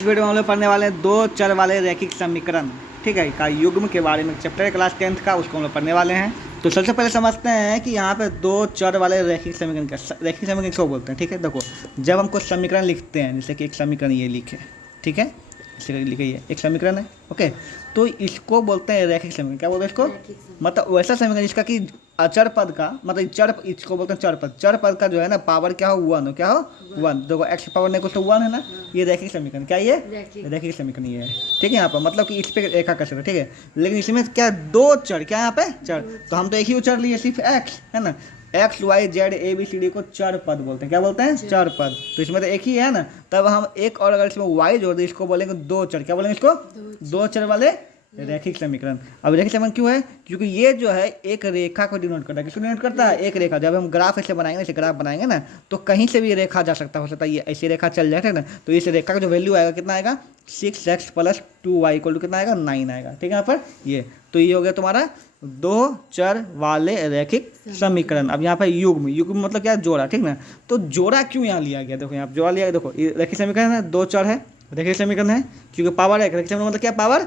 इस वीडियो में हम लोग पढ़ने वाले हैं दो चर वाले रैखिक समीकरण, ठीक है, का युग्म के बारे में। चैप्टर है क्लास 10th का, उसको हम लोग पढ़ने वाले हैं। तो सबसे पहले समझते हैं कि यहाँ पे दो चर वाले रैखिक समीकरण किसको बोलते हैं। ठीक है, देखो जब हम कुछ समीकरण लिखते हैं, जैसे कि एक समीकरण ये लिखे, ठीक है, इसे लिखे ये एक समीकरण है, ओके, तो इसको बोलते हैं रैखिक समीकरण। क्या बोलते हैं इसको? मतलब वैसा समीकरण जिसका कि अचर पद का, मतलब चर, इसको बोलते हैं चर पद का जो है ना पावर क्या हो, वन हो। क्या हो? वन। देखो एक्स पावर नहीं कुछ तो वन है ना, ये रैखिक समीकरण। क्या ये रैखिक समीकरण ये है, ठीक है। यहाँ पर मतलब कि इस पे रेखा कर सकते हैं, ठीक है। लेकिन इसमें क्या दो चर, क्या यहाँ पे चर, तो हम तो एक ही चर लिए, सिर्फ एक्स है ना। X y z a B C d को चर पद बोलते हैं। क्या बोलते हैं? चर पद। तो इसमें तो एक ही है ना, तब हम एक और अगर इसमें वाई जोड़ दें, इसको बोलेंगे दो चर। क्या बोलेंगे इसको? दो चर वाले रैखिक समीकरण। अब रैखिक समीकरण क्यों है? क्योंकि ये जो है एक रेखा को डिनोट करता है। किसको डिनोट करता है? एक रेखा। जब हम ग्राफ ऐसे बनाएंगे, ऐसे ग्राफ बनाएंगे ना, तो कहीं से भी रेखा जा सकता, हो सकता है ये ऐसी रेखा चल जाए ना, तो इस रेखा का जो वैल्यू आएगा कितना आएगा? 6x + 2y = कितना आएगा? 9 आएगा, ठीक है। यहाँ पर ये तो ये हो गया तुम्हारा दो चर वाले रैखिक समीकरण। अब यहाँ पर युग्म मतलब क्या? जोड़ा, ठीक ना। तो जोड़ा क्यों यहाँ लिया गया? देखो यहाँ जोड़ा लिया गया। देखो ये रैखिक समीकरण है, दो चर है, रैखिक समीकरण है, क्योंकि पावर एक। रैखिक समीकरण मतलब क्या? पावर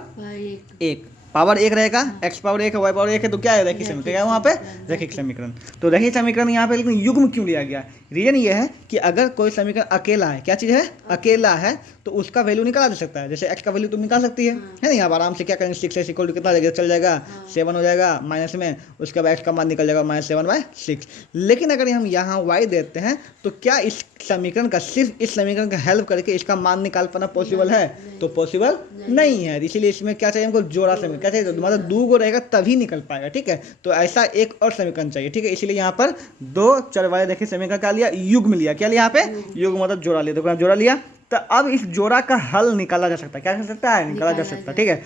एक। पावर एक रहेगा, एक्स पावर एक है, वाई पावर एक है, तो क्या है? रैखिक समीकरण। क्या है वहाँ पे? रैखिक समीकरण। तो रैखिक समीकरण यहाँ पे, लेकिन युग्म क्यों लिया गया? रीजन ये है कि अगर कोई समीकरण अकेला है, क्या चीज़ है? अकेला है, तो उसका वैल्यू निकाला जा सकता है। जैसे एक्स का वैल्यू तुम निकाल सकती है ना। यहाँ आराम से क्या करेंगे? 6x = कितना जाएगा? चल जाएगा 7 हो जाएगा माइनस में, उसके बाद एक्स का मान निकल जाएगा -7/6। लेकिन अगर हम यहाँ वाई देते हैं, तो क्या इस समीकरण का, सिर्फ इस समीकरण का हेल्प करके इसका मान निकाल पाना पॉसिबल है? तो पॉसिबल नहीं है। इसीलिए इसमें क्या चाहिए हमको? जोड़ा समीकरण। क्या चाहिए? मतलब दो गो रहेगा तभी निकल पाएगा, ठीक है। तो ऐसा एक और समीकरण चाहिए, ठीक है। इसीलिए यहाँ पर दो चर वाले रैखिक समीकरण का लिया? युग्म लिया। क्या लिया यहाँ पे? युग्म मतलब जोड़ा लिया। देखो जोड़ा लिया, तो अब इस जोड़ा का हल निकाला जा सकता है। क्या कर सकता है? निकाला जा सकता है, ठीक है।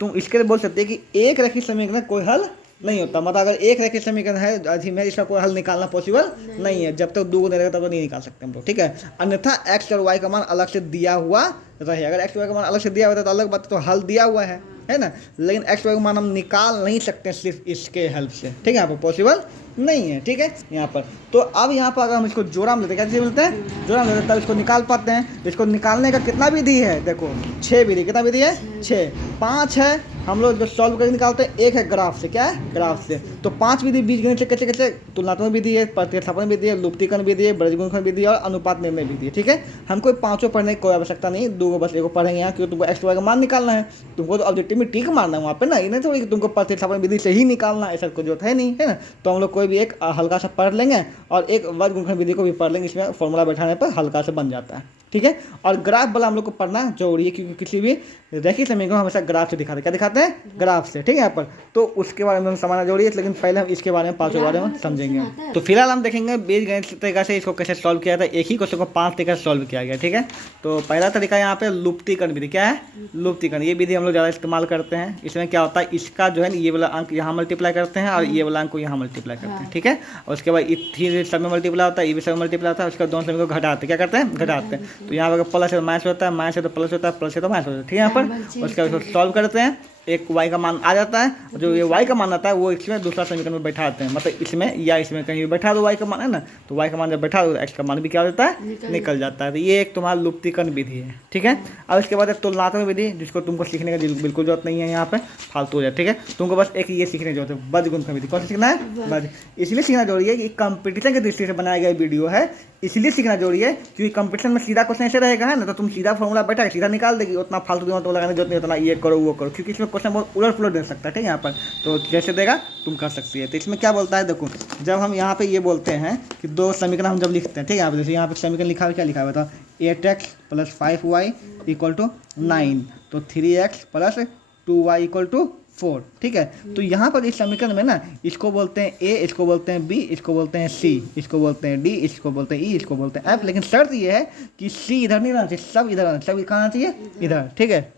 तुम इसके लिए बोल सकते हैं कि एक रैखिक समीकरण कोई हल नहीं होता। मतलब अगर एक रैखिक समीकरण है अधीन है, इसका कोई हल निकालना पॉसिबल नहीं है। जब तक दो नहीं रहेगा तब तक नहीं निकाल सकते हम लोग, ठीक है। अन्यथा एक्स और वाई का मान अलग से दिया हुआ रहे। अगर एक्स वाई का मान अलग से दिया हुआ था तो अलग बात, तो हल दिया हुआ है ना। लेकिन एक्स वाई का मान हम निकाल नहीं सकते सिर्फ इसके हेल्प से, ठीक है। यहाँ पर पॉसिबल नहीं है, ठीक है। यहाँ पर तो अब यहाँ पर अगर हम इसको जोड़ा में लेते हैं, क्या चीज़ मिलता है? जोड़ा में लेते हैं, तब इसको निकाल पाते हैं। तो इसको निकालने का कितना विधि है? देखो 6 विधि। कितना विधि है? 6। 5 है हम लोग जो सॉल्व करके निकालते हैं, एक है ग्राफ से। क्या है? ग्राफ से। तो 5 विधि बीजगणित से कैसे कैसे? तुलनात्मक विधि है, प्रतिस्थापन विधि है, लुप्तीकरण विधि है, बृहज्गुणनखंड विधि और अनुपात निर्णय विधि है, ठीक है। हमको पांचों पढ़ने की कोई आवश्यकता नहीं, दो बस एक पढ़ेंगे यहाँ, क्योंकि तुमको एक्स वाई का मान निकालना है। तुमको तो ऑब्जेक्टिव में टिक मारना है वहाँ पे ना, ये नहीं थोड़ी कि तुमको प्रतिस्थापन विधि से ही निकालना, ऐसा कोई जरूरत है नहीं, है ना। तो हम लोग कोई भी एक हल्का सा पढ़ लेंगे और एक वर्गगुणनखंड विधि को भी पढ़ लेंगे। इसमें फॉर्मूला बैठाने पर हल्का से बन जाता है, ठीक है। और ग्राफ वाला हम लोग को पढ़ना जरूरी है, क्योंकि किसी भी रैखिक समीकरण को हमेशा ग्राफ से दिखाते हैं। क्या दिखाते हैं? ग्राफ से, ठीक है। यहाँ पर तो उसके बारे में हम समझना जरूरी है, लेकिन पहले हम इसके बारे में पांचों बारे में समझेंगे। तो फिलहाल हम देखेंगे बीजगणित तरीका से इसको कैसे सॉल्व किया था। एक ही क्वेश्चन को 5 तरीका से सॉल्व किया गया, ठीक है। तो पहला तरीका यहाँ पे लुप्तीकरण विधि। क्या है? लुप्तीकरण। ये विधि हम लोग ज़्यादा इस्तेमाल करते हैं। इसमें क्या होता है? इसका जो है ये वाला अंक यहाँ मल्टीप्लाई करते हैं और ये वाला अंक को यहाँ मल्टीप्लाई करते हैं, ठीक है। और उसके बाद इसी सब में मल्टीप्लाई होता है, ये भी सब मल्टीप्लाई होता है, उसका दोनों समीकरण को घटाते हैं। क्या करते हैं? घटाते हैं। तो यहाँ पर प्लस है तो माइनस होता है, माइनस है तो प्लस होता है, प्लस है तो माइनस होता है, ठीक है। यहाँ पर उसका सॉल्व करते हैं, एक y का मान आ जाता है, जो ये y का मान आता है वो इसमें दूसरा समीकरण में बैठाते हैं। मतलब इसमें या इसमें कहीं भी बैठा दो y का मान, है ना। तो y का मान जब बैठा दो, x का मान भी क्या हो जाता है? निकल जाता है। तो ये एक तुम्हारा लुप्तीकरण विधि है, ठीक है। अब इसके बाद तुलनात्मक विधि, जिसको तुमको सीखने का बिल्कुल जरूरत नहीं है, यहाँ पे फालतू हो जाए, ठीक है। तुमको बस एक ये सीखने की जरूरत है, बृहज्गुणनखंड विधि। कौन सा सीखना है? बज। इसलिए सीखना जरूरी है कि कंपटीशन की दृष्टि से बनाया गया वीडियो है, इसलिए सीखना जरूरी है, क्योंकि कंपटीशन में सीधा क्वेश्चन ऐसे रहेगा, है ना। तो तुम सीधा फॉर्मूला बैठा सीधा निकाल देगी, उतना फालतू दिमाग तो लगाने की जरूरत नहीं, उतना ये करो वो करो, क्योंकि इसमें क्वेश्चन बहुत उलट पुलट दे सकता है, ठीक है। यहाँ पर तो जैसे देगा तुम कर सकती है। तो इसमें क्या बोलता है? देखो जब हम यहाँ पे ये बोलते हैं कि दो समीकरण हम जब लिखते हैं, ठीक है। यहाँ पे जैसे यहाँ पे समीकरण लिखा हुआ, क्या लिखा हुआ था? 8x + 5y = 9, तो 3x + 2y = 4, ठीक है। तो यहाँ पर इस समीकरण में ना, इसको बोलते हैं ए, इसको बोलते हैं बी, इसको बोलते हैं सी, इसको बोलते हैं डी, इसको बोलते हैं ई, इसको बोलते हैं एफ। लेकिन शर्त ये है कि सी इधर नहीं रहना चाहिए, सब इधर आना, सब कहाँ आना चाहिए? इधर, ठीक है।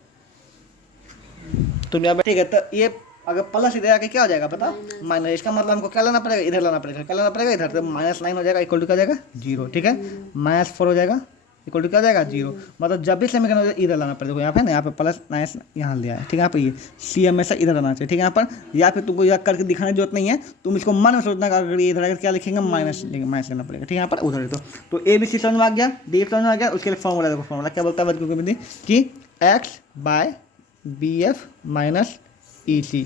तुम यहाँ, ठीक है। तो ये अगर प्लस इधर आके क्या हो जाएगा पता? माइनस। इसका मतलब हमको क्या लाना पड़ेगा? इधर लाना पड़ेगा। क्या लाना पड़ेगा? इधर। तो -9 हो जाएगा, इक्वल टू क्या हो जाएगा? 0, ठीक है। -4 हो जाएगा, इक्वल टू क्या हो जाएगा 0। मतलब जब भी समीकरण इधर लाना पड़ेगा, यहाँ पे ना, यहाँ पे प्लस माइनस यहाँ लिया है, ठीक है। यहाँ पे ये सी हमेशा इधर आना चाहिए, ठीक है। यहाँ पर या फिर तुमको यह करके दिखाने की जरूरत नहीं है, तुम इसको मन में सोचना कि अगर ये इधर आएगा क्या लिखेंगे, माइनस लेना पड़ेगा, ठीक है। यहाँ पर उधर तो ए बी सी समझ में आ गया, डी समझ में आ गया। उसके लिए फॉर्मूला देखो, फॉर्मूला क्या बोलता है क्योंकि कि x by b f minus e c,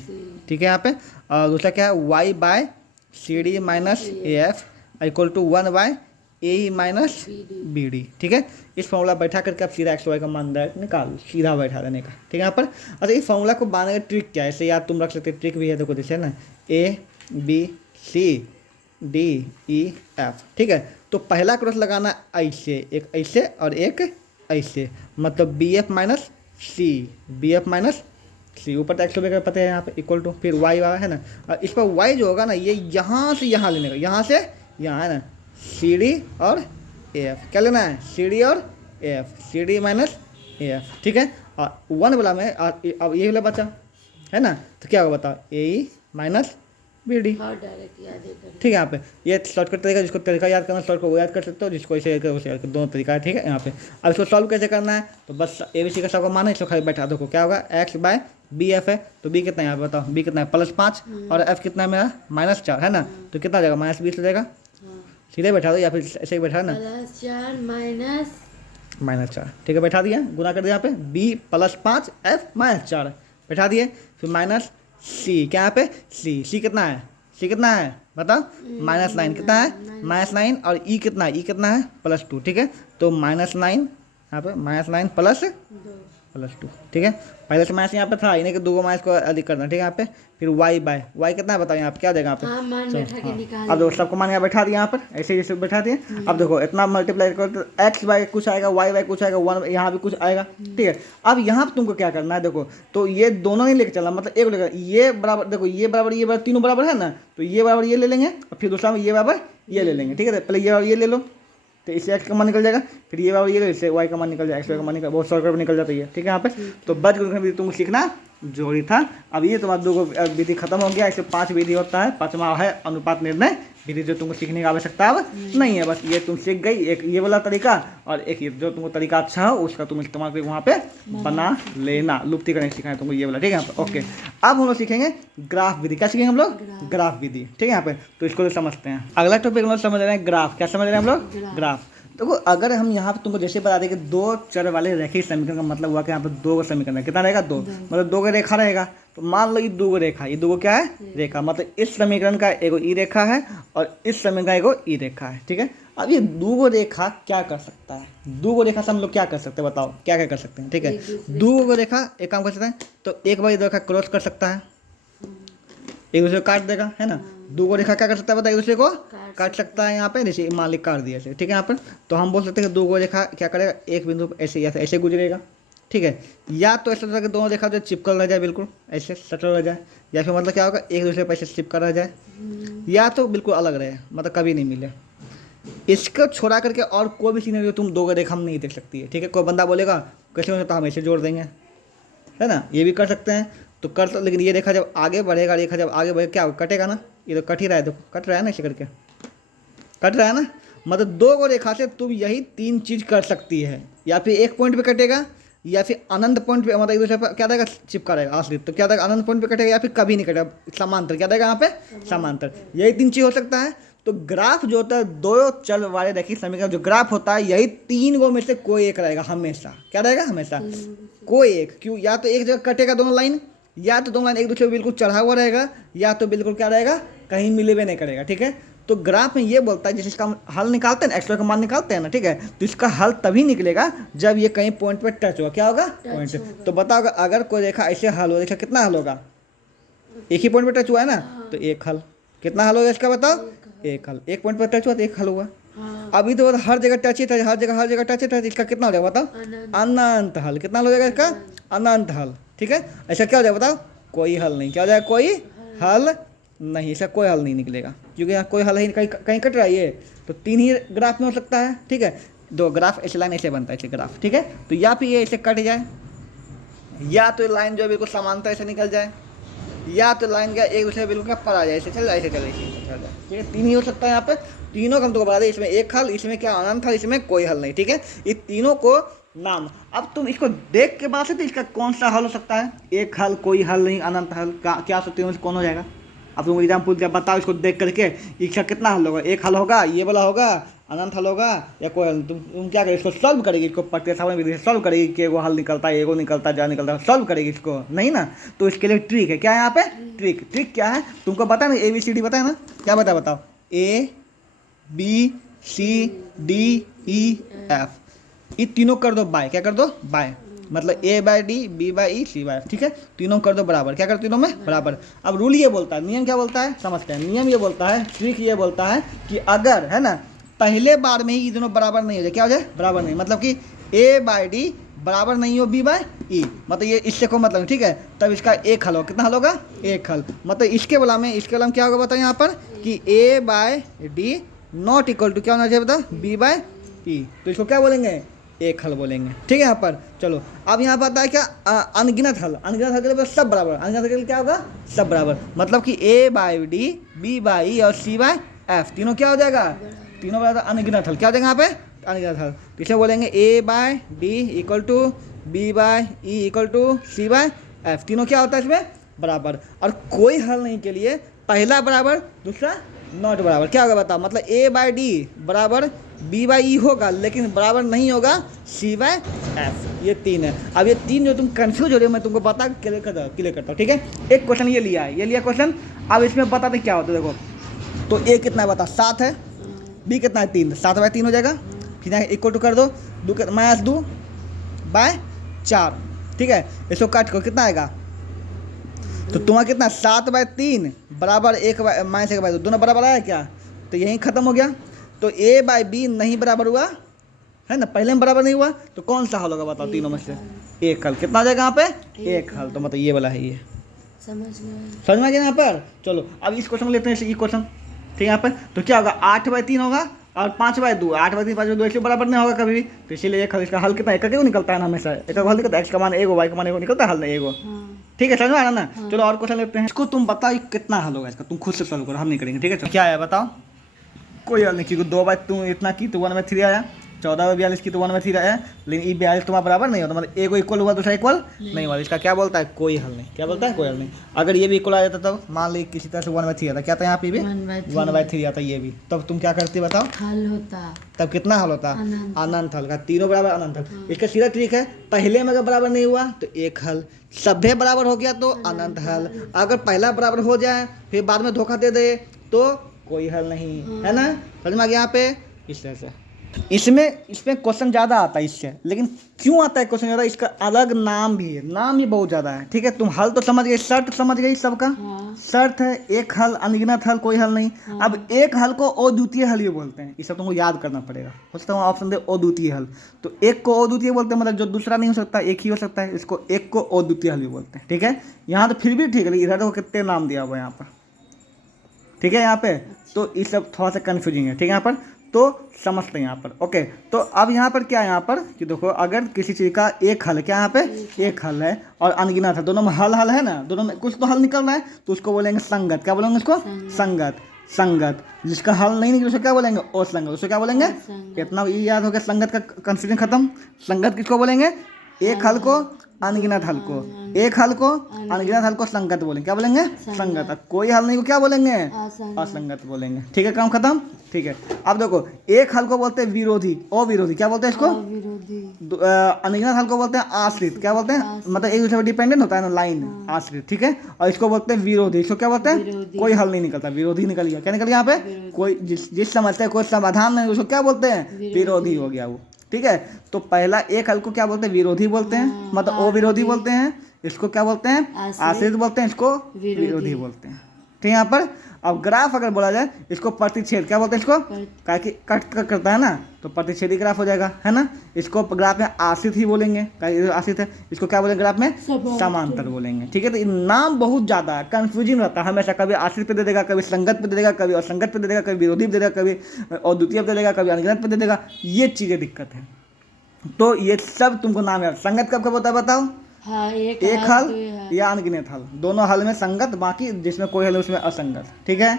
ठीक है। यहाँ पे और दूसरा क्या है, y by c D minus A f equal to 1 by a e minus b d, ठीक है। इस फॉर्मूला बैठा करके आप सीधा एक्स वाई का मान डायरेक्ट निकाल, सीधा बैठा देने का, ठीक है। यहाँ पर अच्छा इस फॉर्मूला को बनाने का ट्रिक क्या है, इसे याद तुम रख सकते, ट्रिक भी है, देखो जैसे ना A B C D E F, ठीक है। तो पहला क्रॉस लगाना ऐसे, एक ऐसे और एक ऐसे, मतलब बी एफ माइनस सी, बी एफ माइनस सी, ऊपर तो एक्स वगैरह पता है यहाँ पे इक्वल टू, फिर वाई वाला है ना, और इस पर वाई जो होगा ना ये यहाँ से यहाँ लेने का, यहाँ से यहाँ है ना, सी डी और ए एफ, क्या लेना है, सी डी और A F, C D minus A F, ठीक है। और 1 वाला में अब ये वाला बचा है ना, तो क्या होगा बताओ, ए ई माइनस बी डी, ठीक है। यहाँ पे ये शॉर्टकट तरीका, जिसको तरीका याद करना शॉर्ट को वो याद कर सकते हो, जिसको इसे उसे याद कर, दोनों तरीका है, ठीक है। यहाँ पे अब इसको सॉल्व कैसे करना है, तो बस ए बी सी का सबका मान है, इसको खाली बैठा दो, क्या होगा, एक्स बाय बी एफ है, तो बी कितना है यहाँ पे बताओ, बी कितना है +5 और एफ कितना है मेरा -4 है ना, तो कितना हो जाएगा, -20 हो जाएगा, सीधे बैठा दो या फिर ऐसे ही बैठा ना, -4, ठीक है, बैठा दिया, गुना कर दिया यहाँ पे, बी +5 एफ -4 बैठा दिए, फिर माइनस सी, क्या यहाँ पे सी कितना है, सी कितना है बताओ, -9 कितना है, -9 और ई कितना है, ई कितना है +2, ठीक है। तो -9 यहाँ पे -9 +2, ठीक है। पहले से माइनस यहाँ पे था, इन्हें के दो माइनस को अधिक करना, ठीक है। यहाँ पे फिर वाई बाय वाई कितना है बताओ, यहाँ पे क्या देगा यहाँ पे, अब देखो सबको मान यहाँ बैठा दिया, यहाँ पर ऐसे जैसे बैठा दिए। अब देखो इतना मल्टीप्लाई करो तो एक्स बाय कुछ आएगा, वाई बाय कुछ आएगा, 1 यहाँ भी कुछ आएगा, ठीक है। अब यहाँ पे तुमको क्या करना है, देखो तो ये दोनों नहीं लेके चलना, मतलब एक लेकर ये बराबर, देखो ये बराबर तीनों बराबर है ना, तो ये बराबर ये ले लेंगे और फिर दूसरा में ये बराबर ये ले लेंगे, ठीक है। पहले ये बराबर ये ले लो, तो इससे एक्स का मान निकल जाएगा, फिर ये बाबा ये लो, इससे वाई का मान निकल जाएगा, एक्स वाई का मान निकल, बहुत शॉर्टकट निकल जाता है, ठीक है। यहाँ पे तो बच गए, तुमको सीखना जरूरी था। अब ये तुम्हारा 2 विधि खत्म हो गया, ऐसे 5 विधि होता है, 5वां है अनुपात निर्णय विधि, जो तुमको सीखने की आवश्यकता अब नहीं है, बस ये तुम सीख गई, एक ये वाला तरीका और एक ये जो तुमको तरीका अच्छा हो उसका तुम इस्तेमाल करके वहाँ पे बना लेना, लुप्ति करने सीखना है तुमको ये वाला, ठीक है। यहाँ पे ओके, अब हम लोग सीखेंगे ग्राफ विधि, क्या सीखेंगे हम लोग, ग्राफ विधि, ठीक है। यहाँ पे तो इसको तो समझते हैं, अगला टॉपिक हम लोग समझ रहे हैं ग्राफ, क्या समझ रहे हैं हम लोग, ग्राफ। देखो अगर हम यहाँ पे तुमको जैसे बता दें कि 2 चर वाले रैखिक समीकरण का मतलब हुआ कि यहाँ पे 2 समीकरण है, कितना रहेगा 2, मतलब 2 का रेखा रहेगा, तो मान लो ये 2 रेखा, ये 2 क्या है रेखा, मतलब इस समीकरण का एगो ई रेखा है और इस समीकरण का एगो ई रेखा है, ठीक है। अब ये 2 रेखा क्या कर सकता है, 2 रेखा से हम लोग क्या कर सकते हैं बताओ, क्या क्या कर सकते हैं, ठीक है। 2 रेखा एक काम कर सकते हैं, तो एक बार ये रेखा क्रॉस कर सकता है, एक दूसरे को काट देगा, है ना। 2 रेखा क्या कर सकता है बताइए, एक दूसरे को काट सकता है, यहाँ पे जैसे मालिक काट दिया, ठीक है। यहाँ पर तो हम बोल सकते हैं कि 2 रेखा क्या करेगा, एक बिंदु ऐसे या ऐसे गुजरेगा, ठीक है। या तो ऐसा तरह के दोनों रेखा जो चिपकल रह जाए, बिल्कुल ऐसे सटल रह जाए, या फिर मतलब क्या होगा एक दूसरे पर ऐसे चिपका रह जाए, या तो बिल्कुल अलग रहे, मतलब कभी नहीं मिले। इसको छोड़ा करके और कोई भी सीनरी तुम 2 रेखा हम नहीं देख सकती है, ठीक है। कोई बंदा बोलेगा कैसे होता, हम ऐसे जोड़ देंगे, है ना, ये भी कर सकते हैं, तो कर तो, लेकिन ये रेखा जब आगे बढ़ेगा, रेखा जब आगे बढ़ेगा क्या कटेगा ना, ये तो कट ही रहा है, देखो कट रहा है ना, ऐसे करके कट रहा है ना, मतलब 2 रेखा से तुम यही 3 चीज़ कर सकती है, या फिर एक पॉइंट पे कटेगा, या फिर अनंत पॉइंट पे, मतलब एक दूसरे पर क्या रहेगा चिपका रहेगा आश्रित, तो क्या रहेगा अनंत पॉइंट पे कटेगा, या फिर कभी नहीं कटेगा, समांतर क्या रहेगा यहाँ पे समांतर, यही 3 चीज़ हो सकता है। तो ग्राफ जो होता है 2 चर वाले रैखिक समीकरण जो ग्राफ होता है, यही 3 गो में से कोई एक रहेगा हमेशा, क्या रहेगा हमेशा कोई एक, क्यों, या तो एक जगह कटेगा दोनों लाइन, या तो दोनों लाइन एक दूसरे को बिल्कुल चढ़ा हुआ रहेगा, या तो बिल्कुल क्या रहेगा कहीं मिले हुए नहीं करेगा, ठीक है। तो ग्राफ में ये बोलता है, जैसे इसका हल निकालते हैं ना, एक्स वाई का मान निकालते हैं ना, ठीक है, तो इसका हल तभी निकलेगा जब ये कहीं पॉइंट पे टच होगा, क्या होगा पॉइंट। तो बताओ अगर कोई रेखा ऐसे हल हो, रेखा कितना हल होगा, एक ही पॉइंट पे टच हुआ है ना, तो एक हल, कितना हल होगा इसका बताओ, एक हल, एक पॉइंट पर टच हुआ तो एक हल हुआ। अभी तो हर जगह टच ही टच, हर जगह टच ही टच, इसका कितना हो जाएगा बताओ, अनंत हल, कितना हो जाएगा इसका अनंत हल, ठीक है। ऐसा क्या हो जाएगा बताओ, कोई हल नहीं, क्या हो जाएगा कोई हल नहीं, इसका कोई हल नहीं निकलेगा, क्योंकि यहाँ कोई हल ही कहीं कहीं कट रहा है ये, तो 3 ही ग्राफ में हो सकता है, ठीक है। 2 ग्राफ ऐसे लाइन ऐसे बनता है, ऐसे ग्राफ, ठीक है। तो या फिर ये ऐसे कट जाए, या तो लाइन जो है बिल्कुल समांतर ऐसे निकल जाए, या तो लाइन का एक दूसरे बिल्कुल का पर आ जाए, ऐसे चल जाए, ऐसे चल जाए, ठीक है। 3 ही हो सकता है यहाँ पे। तीनों का हम तुमको बता दें, इसमें एक हल, इसमें क्या अनंत हल, इसमें कोई हल नहीं, ठीक है। ये तीनों को नाम, अब तुम इसको देख के बात सकते इसका कौन सा हल हो सकता है, एक हल, कोई हल नहीं, अनंत हल, क्या सकते हो कौन हो जाएगा। अब तुम एग्जाम्पल जब बताओ इसको देख करके इसका कितना हल होगा, एक हल होगा, ये वाला होगा, अनंत हल होगा या कोई हल। तुम क्या करेगी, इसको सॉल्व करेगी, इसको प्रतिस्थापन विधि से सॉल्व करेगी कि एगो हल निकलता है, एगो निकलता है, जा निकलता है, सॉल्व करेगी इसको, नहीं ना। तो इसके लिए ट्रिक है, क्या है यहाँ पे ट्रिक क्या है तुमको पता है ना, ABCD पता है ना, क्या बताओ, ABCDEF, ये तीनों कर दो बाय, क्या कर दो बाय, मतलब A/D, B/E, C/F, ठीक है, तीनों कर दो बराबर, क्या कर तीनों में बराबर। अब रूल ये बोलता है, नियम क्या बोलता है समझते हैं, नियम ये बोलता है, ट्रिक ये बोलता है कि अगर है ना पहले बार में ही ये दोनों बराबर नहीं हो जाए, क्या हो जाए बराबर नहीं, मतलब कि A/D बराबर नहीं हो B/E, मतलब ये इससे कोई मतलब नहीं, ठीक है, तब इसका एक हल होगा, कितना हल होगा, एक हल, मतलब इसके वाला में क्या होगा बताओ यहाँ पर कि A/D नॉट इक्वल टू क्या होना चाहिए बताओ B/E, तो इसको क्या बोलेंगे, एक हल बोलेंगे, ठीक है। यहाँ पर चलो, अब यहाँ पर आता है क्या अनगिनत हल, अनगिनत हल के लिए सब बराबर, अनगिनत हल के लिए क्या होगा सब बराबर, मतलब कि A/D, B/E और C/F तीनों क्या हो जाएगा, तीनों बराबर अनगिनत हल, क्या हो जाएगा यहाँ पे अनगिनत हल, तो इसे बोलेंगे A/D equal to B/E equal to C/F, तीनों क्या होता है इसमें बराबर। और कोई हल नहीं के लिए पहला बराबर दूसरा नॉट बराबर, क्या होगा बताओ, मतलब A/D बराबर B/E होगा लेकिन बराबर नहीं होगा C/F, ये तीन है। अब ये तीन जो तुम कंफ्यूज हो रहे हो मैं तुमको बता क्लियर करता हूँ, ठीक है। एक क्वेश्चन ये लिया है, ये लिया क्वेश्चन, अब इसमें बताते क्या होता है, देखो तो A कितना है बता 7 है, B कितना है 3, 7/3 हो जाएगा, फिर यहाँ इक्वल टू कर दो, -2/4, ठीक है, इसको काट करो कितना आएगा, तो तुम्हारा कितना 7/3 बराबर 1/2 दोनों बराबर आया क्या, तो यहीं ख़त्म हो गया। तो A/B नहीं बराबर हुआ है ना, पहले में बराबर नहीं हुआ, तो कौन सा हल होगा बताओ तीनों में से, एक हल, कितना आ जाएगा यहाँ पे एक हल, तो मतलब ये वाला है, ये समझ में आ गया यहाँ पर। चलो अब इस क्वेश्चन लेते हैं, ये क्वेश्चन, ठीक है, यहाँ पर तो क्या होगा 8/3 होगा और 5/2, 8/3 5/2 ऐसे बराबर नहीं होगा कभी भी, तो इसीलिए एक हल, इसका हल कितना एक क्यों निकलता है ना हमेशा, एक हल निकलता है, x का मान एगो, y का मान एगो निकलता है, हल नहीं एगो, ठीक है, समझ में आ रहा ना। चलो और क्वेश्चन लेते हैं, इसको तुम बताओ कितना हल होगा इसका, तुम खुद से सॉल्व करो, हम नहीं करेंगे, ठीक है। क्या है बताओ, कोई हल नहीं, क्योंकि 2/2 इतना की तो 1/3 आया, 14/42 की तो 1/3 आया, लेकिन ये 42 तुम्हारा बराबर नहीं होता, मतलब एगो इक्वल हुआ दूसरा इक्वल नहीं हुआ, इसका क्या बोलता है कोई हल नहीं, क्या बोलता है कोई हल नहीं। अगर ये भी इक्वल आ जाता तब मान ली किसी तरह से 1/3 आता, क्या था यहाँ पे भी 1/3 आता, ये भी, तब तुम क्या करती बताओ हल होता, तब कितना हल होता, अनंत हल का, तीनों बराबर अनंत हल। इसका सीधा ट्रिक है, पहले में अगर बराबर नहीं हुआ तो एक हल, सभ्य बराबर हो गया तो अनंत हल, अगर पहला बराबर हो जाए फिर बाद में धोखा दे दे तो कोई हल नहीं, है ना, समझ में आ गया यहाँ पे। इस तरह से इसमें क्वेश्चन ज़्यादा आता है इससे, लेकिन क्यों आता है क्वेश्चन ज़्यादा, इसका अलग नाम भी है, नाम ही बहुत ज़्यादा है, ठीक है। तुम हल तो समझ गए, शर्त समझ गई सबका, शर्त है एक हल, अनगिनत हल, कोई हल नहीं। अब एक हल को अद्वितीय हल ये बोलते हैं, ये सब तुमको याद करना पड़ेगा। हो सकता है ऑप्शन दे अद्वितीय हल, तो एक को अद्वितीय बोलते हैं, मतलब जो दूसरा नहीं हो सकता एक ही हो सकता है, इसको एक को अद्वितीय हल भी बोलते हैं, ठीक है। यहाँ तो फिर भी ठीक है, इधर देखो कितने नाम दिया हुआ है यहाँ पर, ठीक है, यहाँ पे तो ये सब थोड़ा सा कन्फ्यूजिंग है, ठीक है, यहाँ पर तो समझते हैं यहाँ पर, ओके। तो अब यहाँ पर क्या है यहाँ पर कि देखो अगर किसी चीज़ का एक हल है, क्या यहाँ पे एक हल है और अनगिनत है, दोनों में हल है ना, दोनों में कुछ तो हल निकल रहा है, तो उसको बोलेंगे संगत, क्या बोलेंगे उसको संगत। जिसका हल नहीं निकले उसको क्या बोलेंगे असंगत, उसको क्या बोलेंगे, इतना ये याद हो गया, संगत का कंफ्यूजन खत्म। संगत किसको बोलेंगे, एक हल को अनगिनत हल को, एक हल को अनगिनत हल को संगत बोलेंगे, क्या बोलेंगे संगत, कोई हल नहीं को क्या बोलेंगे असंगत बोलेंगे, ठीक है, काम खत्म, ठीक है। अब देखो एक हल को बोलते हैं विरोधी, अविरोधी, क्या बोलते हैं इसको, अनगिनत हल को बोलते हैं आश्रित, क्या बोलते हैं, मतलब एक दूसरे पर डिपेंडेंट होता है ना, लाइन आश्रित, ठीक है। और इसको बोलते हैं विरोधी, इसको क्या बोलते हैं कोई हल नहीं निकलता, विरोधी निकल गया, क्या निकल गया यहाँ पे कोई, जिस समझते हैं कोई समाधान नहीं उसको क्या बोलते हैं विरोधी हो गया वो, ठीक है। तो पहला एक हल को क्या बोलते हैं विरोधी बोलते हैं, मतलब अविरोधी बोलते हैं, इसको क्या बोलते हैं आश्रित बोलते हैं, इसको विरोधी बोलते हैं, ठीक है। यहाँ पर अब ग्राफ अगर बोला जाए इसको प्रतिच्छेद क्या बोलते हैं, इसको कट करता है ना, तो प्रतिच्छेदी ग्राफ हो जाएगा, है ना। इसको ग्राफ में आश्रित ही बोलेंगे, आश्रित है, इसको क्या बोलेंगे ग्राफ में समांतर बोलेंगे, ठीक है। तो नाम बहुत ज़्यादा है, कन्फ्यूजन रहता है हमेशा, कभी आश्रित पे दे देगा, कभी संगत पे दे देगा, कभी असंगत पे दे देगा, कभी विरोधी पे दे देगा, कभी अद्वितीय पे दे देगा, कभी अनगिनत पे दे देगा, ये चीज़ें दिक्कत है। तो ये सब तुमको नाम याद, संगत कब कब होता है बताओ, एक हल या अनगिनत हल, दोनों हल में संगत, बाकी जिसमें कोई हल उसमें असंगत, ठीक है।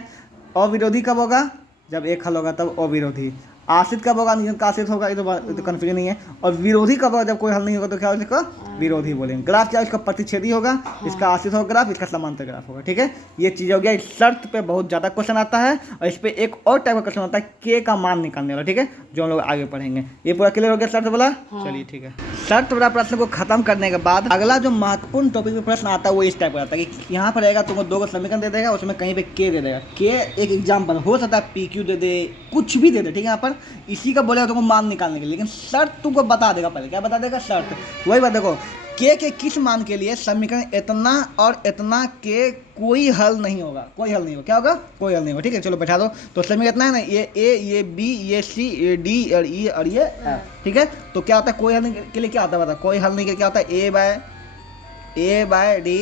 और विरोधी कब होगा, जब एक हल होगा तब अविरोधी। आश्रित कब होगा, अनियंत्रित का आश्रित होगा, ये तो कन्फ्यूजन नहीं है। और विरोधी कब होगा, जब कोई हल नहीं होगा तो क्या होगा, इसको विरोधी बोलेंगे। ग्राफ क्या है, इसका प्रतिच्छेदी होगा, इसका आश्रित होगा ग्राफ, इसका समांतर ग्राफ होगा। ठीक है, ये चीज़ हो गया। इस शर्त पे बहुत ज़्यादा क्वेश्चन आता है और इस पे एक और टाइप का क्वेश्चन आता है के का मान निकालने वाला। ठीक है, जो हम लोग आगे पढ़ेंगे। ये पूरा क्लियर हो गया शर्त वाला। चलिए ठीक है, शर्त वाला प्रश्न को खत्म करने के बाद अगला जो महत्वपूर्ण टॉपिक में प्रश्न आता है वो इस टाइप का आता है कि यहाँ पर रहेगा तुमको 2 को समीकरण दे देगा, उसमें कहीं पे के दे देगा। के एक एग्जाम्पल हो सकता है, पी क्यू दे दे, कुछ भी दे दे। ठीक है, यहाँ पर इसी का बोलेगा तुमको मान निकालने के लिए, लेकिन शर्त तुमको बता देगा। पहले क्या बता देगा, शर्त। तो वही बात देखो, के किस मान के लिए समीकरण इतना और इतना के कोई हल नहीं होगा, कोई हल नहीं होगा। क्या होगा, कोई हल नहीं होगा। ठीक है, चलो बैठा दो। तो समीकरण इतना है ना, ये ए, ये बी, ये सी, ये डी और ई और ये एफ। ठीक है, तो क्या होता है कोई हल के लिए, क्या होता है बता, कोई हल नहीं के क्या होता है, a by d,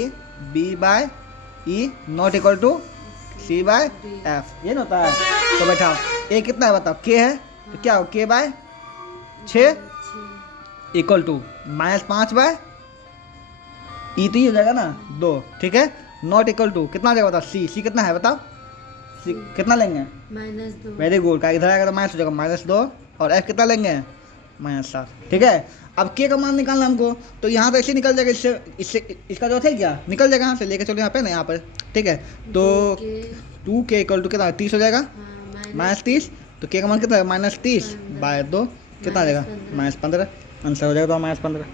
b by e not equal to c by f, ये ना होता है। तो बैठाओ, ए कितना है बताओ, के है, तो क्या हो, के बाय 6 इक्वल टू -5 बाय ई, तो ये हो जाएगा ना 2। ठीक है, नॉट इक्वल टू कितना आ जाएगा बताओ, सी कितना है बताओ, सी कितना लेंगे, -2। वेरी गुड, का इधर आएगा तो माइनस हो जाएगा, -2। और एफ कितना लेंगे, -7। ठीक है, अब के का मान निकालना हमको, तो यहाँ तो ऐसे निकल जाएगा, इससे इसका जो थे क्या निकल जाएगा, यहाँ से लेके चलो यहाँ पे ना, यहाँ पर। ठीक है, तो 2k इक्वल टू कितना 30 हो जाएगा, -30। तो के का मान कितना है, -30 बाय 2 कितना आ जाएगा, -15। आंसर हो जाएगा तो -15,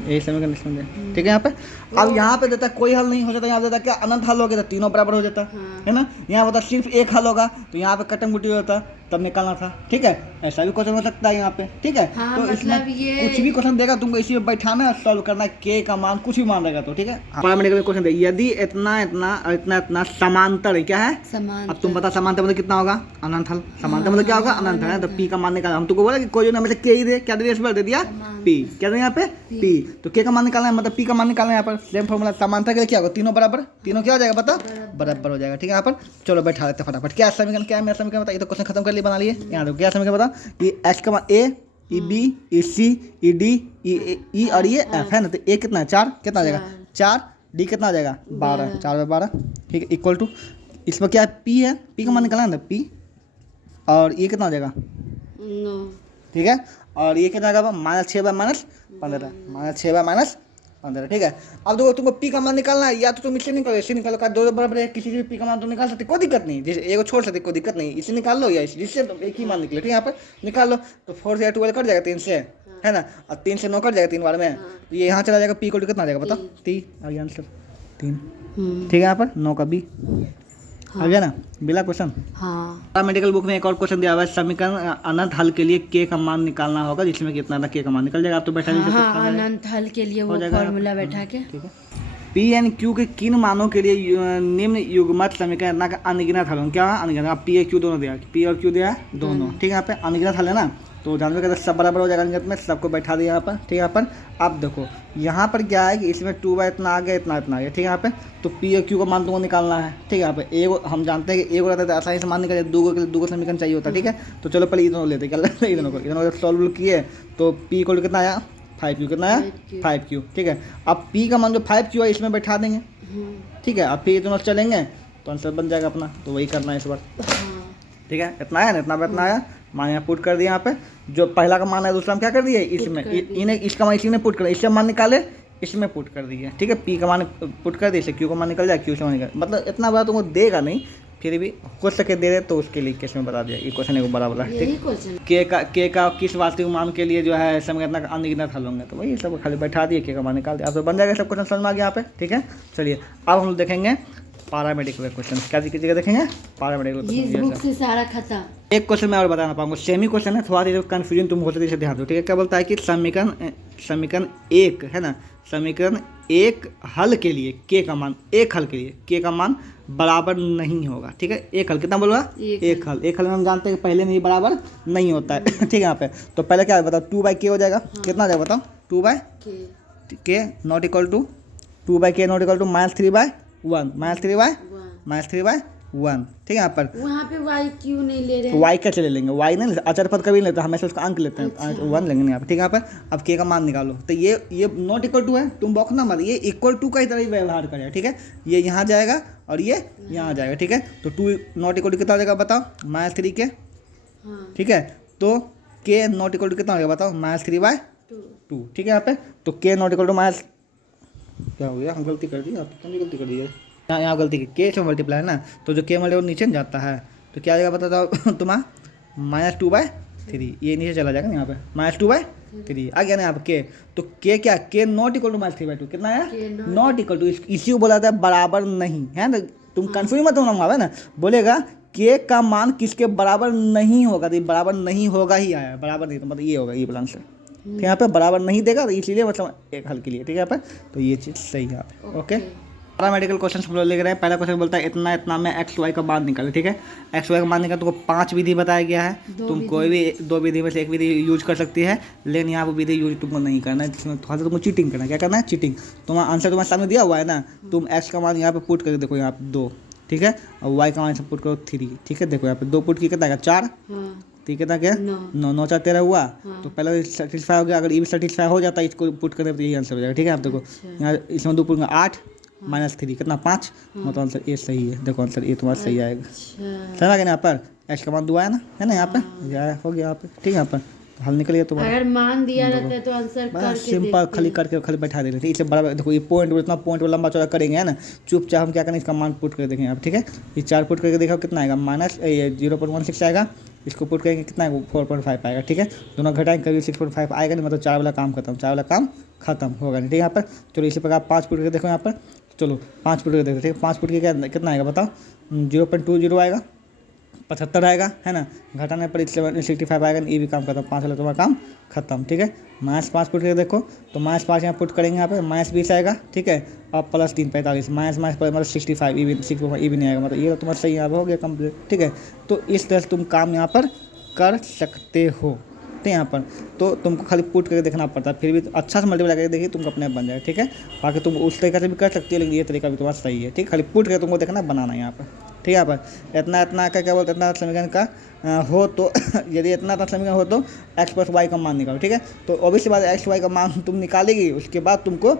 यही समीकरण। ठीक है, यहाँ पे अब यहाँ पे देता है कोई हल नहीं हो जाता, यहाँ देता क्या अनंत हल हो गया, तो तीनों बराबर हो जाता है ना। यहाँ बता सिर्फ एक हल होगा, तो यहाँ पे कटम गुटी होता तब निकालना था। ठीक है, ऐसा भी क्वेश्चन हो सकता है यहाँ पे। ठीक है, तो मतलब इसमें कुछ भी क्वेश्चन देगा तुमको इसी में बैठाना है, सॉल्व करना है, के का मान कुछ भी मान रहेगा तो। ठीक है, पैरामीटर क्वेश्चन दे, यदि इतना इतना और इतना इतना समांतर है, क्या है समांतर। अब तुम बता समांतर मतलब कितना होगा, अनंत हल। समांतर मतलब क्या होगा, अनंत है। तो पी का मान निकालना, हम तुमको बोला कि कोई ना के ही दे, क्या दे दिया, दे दिया पी, क्या दे यहाँ पे पी। तो के का मान निकालना है, मतलब पी का मान निकालना है। यहाँ पर सेम फॉर्मूला, समांतर के लिए क्या होगा, तीनों बराबर, तीनों क्या हो जाएगा बता, बराबर हो जाएगा। ठीक है, यहाँ पर चलो बैठा लेते फटाफट, क्या समीकरण, क्या है मेरा समीकरण बता। ये तो क्वेश्चन खत्म कर लिए, बना लिए। यहाँ देखो क्या समीकरण बता, ये एच का मान ए, ई बी, ई सी, ई डी, ई और ये एफ है ना। तो ए कितना है, 4, कितना आ जाएगा 4, डी कितना आ जाएगा 12, 4 बाय 12। ठीक है, इक्वल टू इसमें क्या है, पी है, पी का मान निकालना है ना, पी। और ये कितना हो जाएगा 9। ठीक है, और ये कितना आएगा, -6 बाय -15, -6 बाय -15। ठीक है, अब देखो तुमको पी का मान निकालना है, या तो तुम इससे निकालो, इससे निकालो, का दो बराबर है, किसी से भी पी का मान तुम निकाल सकते, कोई दिक्कत नहीं। जैसे एक छोड़ सकते, कोई दिक्कत नहीं, इससे निकाल लो या जिससे एक ही मान निकले। ठीक है, यहाँ पर निकाल लो, तो 4 से 12 कट जाएगा 3 से, है ना, और 3 से 9 कट जाएगा 3 बार में, तो ये यहाँ चला जाएगा, पी को कितना आ जाएगा बताओ, 3 आ गया आंसर 3। ठीक है, यहाँ पर 9 का बी आ गया ना, बिला क्वेश्चन। हाँ, मेडिकल बुक में एक और क्वेश्चन दिया हुआ है, समीकरण अनंत हल के लिए के का मान निकालना होगा, जिसमें कितना था के का मान निकल जाएगा। आप तो बैठा लीजिए, अनंत हल के लिए वो फॉर्मूला बैठा के। ठीक है, पी एन क्यू के किन मानों के लिए निम्न युग्मक समीकरण इतना का अनगिनत हल, क्या अनगिनत, पी ए क्यू दोनों दिया, पी और क्यू दिया दोनों। ठीक है, यहाँ पे अनगिनत हल है ना, तो जानवर के सब बराबर हो जाएगा अनगिनत में, सबको बैठा दिया यहाँ पर। ठीक है, यहाँ पर अब देखो यहाँ पर क्या है कि इसमें 2 बाय इतना आ गया, इतना इतना आ गया। ठीक है, यहाँ पे तो पी और क्यू का मान तुमको निकालना है। ठीक है, यहाँ पे एक हम जानते हैं कि एक रहता है तो आसानी से मान निकल जाए, 2 को समीकरण चाहिए होता है। ठीक है, तो चलो पहले ये दोनों लेते, क्या लेते हैं, ये दोनों सॉल्व किए, तो पी को कितना आया 5Q, कितना आया 5Q। ठीक है, अब P का मान जो 5Q है इसमें बैठा देंगे। ठीक है, अब फिर दोनों चलेंगे तो आंसर बन जाएगा अपना, तो वही करना है इस बार। ठीक है, इतना आया ना, इतना आया, मान यहाँ पुट कर दिया। यहाँ पे जो पहला का मान है दूसरा में क्या कर दिए, इसमें इन्हें इसका मान इसी ने पुट कर, इससे मान निकाले, इसमें पुट कर दिए। ठीक है, पी का मान पुट कर दिए, इससे क्यू का मान निकल जाए, क्यू से मान निकल, मतलब इतना बड़ा तुमको देगा नहीं, फिर भी हो सके दे दे तो उसके लिए केस में बता दिया। ये क्वेश्चन एक बड़ा वाला है। ठीक, के का किस वास्तविक मान के लिए जो है समीकरण का अनगिनत हल होंगे, तो वही सब खाली बैठा दिए, के का मान निकाल दिया, अब तो बन जाएगा सब क्वेश्चन समझ में आ गया यहाँ पे। ठीक है, चलिए अब हम लोग देखेंगे पैरामेडिकल क्वेश्चन, क्या जगह देखेंगे पैरामेडिकल क्वेश्चन। एक क्वेश्चन मैं और बताना पाऊंगा, सेमी क्वेश्चन है, थोड़ा सा कंफ्यूजन तुम होते इसे ध्यान दो। ठीक है, क्या बोलता है कि समीकरण एक है ना, समीकरण एक हल के लिए के का मान, एक हल के लिए के का मान बराबर नहीं होगा। ठीक है, एक हल कितना बोलूँगा, एक हल में हम जानते हैं कि पहले में ही बराबर नहीं होता है। ठीक है, यहाँ पे तो पहले क्या बताओ, 2 बाय के हो जाएगा। कितना हो जाएगा बताओ, 2 by k not equal to 2 by k not equal to -3 by 1, -3 by 1, ठीक है। यहाँ पर वहाँ पे वाई क्यों नहीं ले रहे हैं? वाई कैसे ले लेंगे, वाई नहीं अचर पद कभी नहीं लेते, हमेशा उसका अंक लेते हैं। 1 लेंगे यहाँ पर, ठीक है। यहाँ पर अब के का मान निकालो, तो ये नॉट इक्वल टू है, तुम बौखना मत, ये इक्वल टू का ही तरह ही व्यवहार करेगा, ठीक है। ये यहाँ जाएगा और ये यहाँ जाएगा, ठीक है। तो 2 नॉट इक्वल टू कितना हो जाएगा बताओ, -3 के, ठीक है। तो के नॉट इक्वल टू कितना हो जाएगा बताओ, -3/2, ठीक है। यहाँ पे तो के नॉट इक्वल टू माइनस, क्या हो गया, हम गलती कर दी, तुमने गलती कर दी है, यहाँ गलती की, के से मल्टीप्लाई है ना, तो जो के मल्टीप्लाई नीचे जाता है तो क्या आ जाएगा बताओ तुम्हारा -2/3, ये नीचे चला जाएगा ना, यहाँ पे -2/3 आ गया ना यहाँ पे के। तो के क्या, के नॉट इक्वल टू -3/2 कितना है, नॉट इक्वल टू, इसी को बोला जाता है बराबर नहीं है ना, तुम कंफ्यूज मत होना, वहाँ ना बोलेगा के का मान किसके बराबर नहीं होगा, तो बराबर नहीं होगा ही आया, बराबर नहीं तो मतलब ये होगा, ये प्लान से, तो यहाँ पे बराबर नहीं देगा, तो इसीलिए मतलब एक हल के लिए, ठीक है। यहाँ पर तो ये चीज़ सही है, ओके। पैरामेडिकल क्वेश्चन हम लोग लिख रहे हैं। पहला क्वेश्चन बोलता है इतना इतना में एक्स वाई का मान निकाले, ठीक है। एक्स वाई का मान निकाल, तुमको 5 विधि बताया गया है, तुम कोई भी 2 विधि में से एक विधि यूज कर सकती है, लेकिन यहाँ पर विधि यूज तुमको नहीं करना है, जिसमें थोड़ा सा तुमको चीटिंग करना है। क्या करना है, चीटिंग। तुम्हारा आंसर तुम्हारे सामने दिया हुआ है ना, तुम एक्स का मान यहाँ पे पुट करके देखो, यहाँ पे 2, ठीक है, और वाई का मान पुट करो 3, ठीक है। देखो यहाँ पे 2 पुट की कितना आएगा, 4, ठीक है, क्या 9, 9 4 13 हुआ, तो पहले सेटिस्फाई हो गया। अगर ये भी सेटिस्फाई हो जाता है, इसको पुट करने पर यही आंसर हो जाएगा, ठीक है। आप देखो यहाँ इसमें 2 पुट 8 -3 कितना 5, मतलब आंसर ए सही है। देखो आंसर ए तुम्हारा सही आएगा, समझ गया। यहाँ पर एक्स का मान 2 आया ना, है ना, यहाँ पे हो गया यहाँ पे, ठीक है। यहाँ पर हल निकल गया तुम्हारा, अगर मान दिया रहता है तो आंसर करके सिंपल खाली करके खाली बैठा दे रहे थे, इससे बराबर। देखो ये पॉइंट इतना पॉइंट लंबा चौड़ा करेंगे, है ना, चुपचाप हम क्या करें, इसका मान पुट करके देखेंगे आप, ठीक है। ये 4 पुट करके देखो कितना आएगा, -0.16 आएगा, इसको पुट करेंगे कितना आएगा, 4.5 आएगा, ठीक है। दोनों घटाएंगे कभी 6.5 आएगा नहीं, मतलब 4 वाला काम खत्म, 4 वाला काम खत्म होगा नहीं, ठीक है। यहाँ पर चलो इसी प्रकार 5 पुट करके देखो, यहाँ पर चलो 5 पुट करके देखो, ठीक है। 5 पुट के कितना आएगा बताओ, 0.20 आएगा, 75 आएगा, है ना, घटाने पर 65 आएगा, ये भी काम खत्म, 5 वाला तुम्हारा काम खत्म, ठीक है। -5 पुट करके देखो, तो -5 यहाँ पुट करेंगे, यहाँ पे -20 आएगा, ठीक है, और +3 45, माइनस मतलब 65, ये भी नहीं आएगा, मतलब ये तो तुम्हारा सही यहाँ पर हो गया कंप्लीट, ठीक है। तो इस तरह से तुम काम यहाँ पर कर सकते हो, ठीक है। यहाँ पर तो तुमको खाली पुट करके देखना पड़ता है, फिर भी अच्छा से मल्टीप्लाई करके देखिए, तुमको अपने आप बन जाए, ठीक है। बाकी तुम उस तरीके से भी कर सकती हो, लेकिन ये तरीका भी तुम्हारा सही है, ठीक। खाली पुट करके तुमको देखना बनाना यहाँ पर, ठीक है। यहाँ पर इतना इतना का क्या बोलते हैं, इतना समीकरण का हो तो यदि इतना इतना समीकरण हो तो x + y का मान निकालो, ठीक है। तो ऑब्वियसली बात x y का मान तुम निकालेगी, उसके बाद तुमको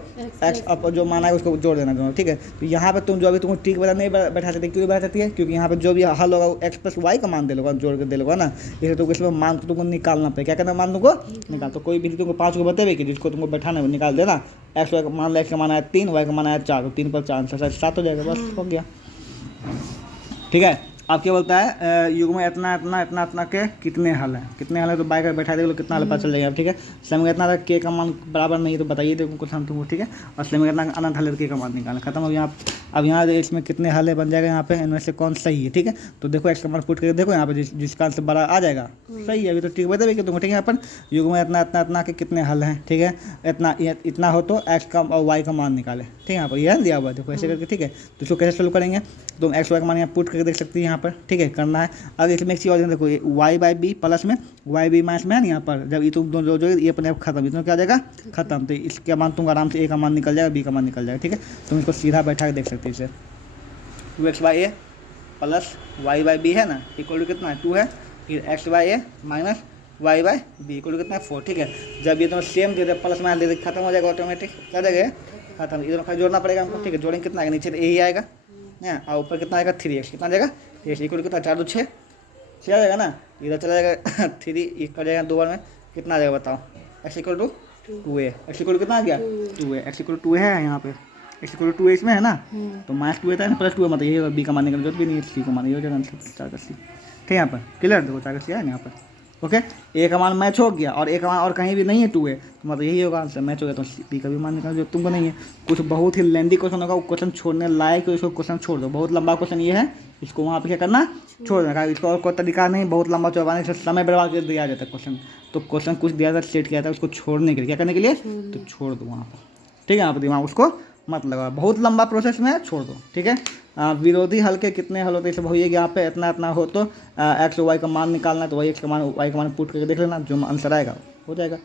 x अब जो मान है उसको जोड़ देना दोनों, ठीक है। तो यहाँ पे तुम जो अभी तुमको ट्रिक नहीं बैठा सकते, क्यों बैठा सकती है, क्योंकि यहाँ पे जो भी हल होगा वो x + y का मान दे लोगा, जोड़ के दे लोगा ना, इसलिए तुमको इसमें मान तुमको निकालना पड़ेगा। क्या करना, मान तुमको निकाल, तो कोई भी तुमको 5 को बताएगी कि जिसको तुमको बैठाना है निकाल देना। x y का मान लो, x का मान आया 3, y का मान आया 4, तो 3 पर 4 आंसर 7 हो जाएगा, बस हो गया, ठीक है। अब क्या बोलता है युग में इतना इतना इतना इतना के कितने हल हैं, कितने हल है, तो बाई कर बैठा देगा, कितना हल पता चल जाएगा, ठीक है। समीकरण इतना के का मान बराबर नहीं है तो बताइए देखो कुछ हम तुमको, ठीक है। और समीकरण इतना अनंत हल के का मान निकालना खत्म हो गया। अब यहाँ इसमें कितने हल बन जाएगा, यहाँ पे इनमें से कौन सही है, ठीक है। तो देखो एक्स का मान पुट करके देखो, यहाँ पे जिसका आंसर बड़ा आ जाएगा सही है, अभी तो ठीक बता तुमको, ठीक है। यहाँ पर युग में इतना इतना इतना के कितने हल हैं, ठीक है। इतना हो तो एक्स का और वाई का मान निकाले, ठीक है। यहाँ पर यह दिया हुआ है, देखो ऐसे करके, ठीक है। तो इसको कैसे सोल्व करेंगे, तुम एक्स वाई का मान यहाँ पुट करके देख सकती है यहाँ पर, ठीक है, करना है। अब इसमें एक चीज़ और देखो, y/b प्लस में y/b माइनस में है ना, यहाँ पर जब ये तुम दोनों जो ये अपने आप खत्म, इसमें क्या आ जाएगा खत्म, तो इसके मान तुम आराम से a का मान निकल जाएगा, b का मान निकल जाएगा, ठीक है। तुम इसको सीधा बैठा के देख सकते हो, इसे 2x/a प्लस y/b है ना, इक्वल टू कितना है 2 है, फिर x/a minus y/b equal to कितना है 4, ठीक है। जब ये दोनों सेम दे दे, प्लस माइनस दे दे, खत्म हो जाएगा ऑटोमेटिक, क्या जाएगा खत्म, इधर खाली जोड़ना पड़ेगा हमको, ठीक है। जोड़ेंगे कितना आएगा, नीचे यही आएगा ना, और ऊपर कितना आएगा 3x, कितना जाएगा 3x इक्वल कितना 4 2 6 आ जाएगा ना, इधर चला जाएगा 3 कर जाएगा 2 बार में, कितना आ जाएगा बताओ, x equal to 2a, x equal कितना आ गया 2a, x इक्वल 2 है यहाँ पे, x इक्वल 2 इसमें है ना, तो -2 था ना, +2 मतलब यही b का मान निकल, जरूरत भी नहीं है, c को मान हो जाएगा आंसर 4 का c, ठीक है। यहाँ पर क्लियर, देखो 4 का c है ना यहाँ पर, ओके। a का मान मैच हो गया और a का मान और कहीं भी नहीं है 2 है, तो मतलब यही होगा आंसर, मैच हो गया, तो b का भी मान निकाल, जो तुमको नहीं है। कुछ बहुत ही लेंदी क्वेश्चन होगा, वो क्वेश्चन छोड़ने लायक, इसको क्वेश्चन छोड़ दो, बहुत लंबा क्वेश्चन ये है, इसको वहाँ पे क्या करना छोड़ देना, इसका और कोई तरीका नहीं, बहुत लंबा चौड़ाने से समय बर्बाद कर दिया जाता है क्वेश्चन, तो क्वेश्चन कुछ दिया जाता है सेट किया जाता है, उसको छोड़ने के लिए, क्या करने के लिए, तो छोड़ दो वहाँ पर, ठीक है। यहाँ पर दिमाग उसको मत लगा, बहुत लंबा प्रोसेस में छोड़ दो, ठीक है। विरोधी हल के कितने हल होते हैं सब होइए, यहाँ पे इतना इतना हो तो एक्स और वाई का मान निकालना है, तो वही एक्स का मान वाई का मान पुट करके देख लेना, जो आंसर आएगा हो जाएगा।